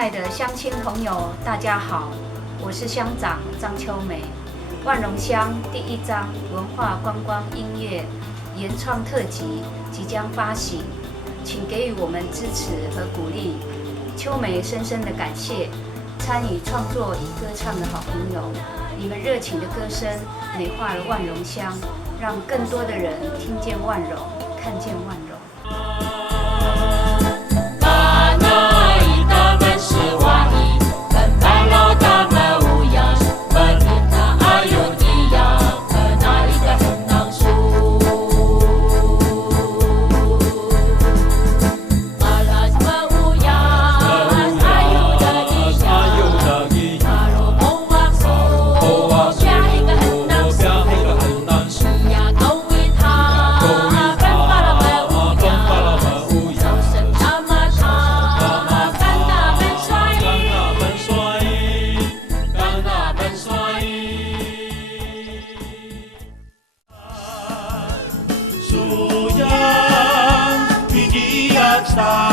爱的乡亲朋友，大家好，我是乡长张秋梅。万荣乡第1章文化观光音乐原创特辑即将发行，请给予我们支持和鼓励。秋梅深深的感谢参与创作与歌唱的好朋友，你们热情的歌声美化了万荣乡，让更多的人听见万荣，看见万荣。Suyang, hindi at sa